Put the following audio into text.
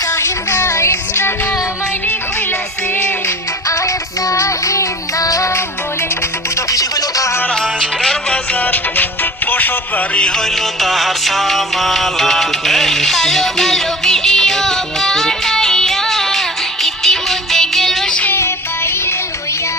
Sahina Instagram ID খুইলাছে আর সাহিনা বলে বেশি হইল তাহার আঙ্গার বাজার বসত বাড়ি হইল তাহার সামালা কালো কালো ভিডিও বানাইয়া ইতিমধ্যে গেল সে বাইরে হইয়া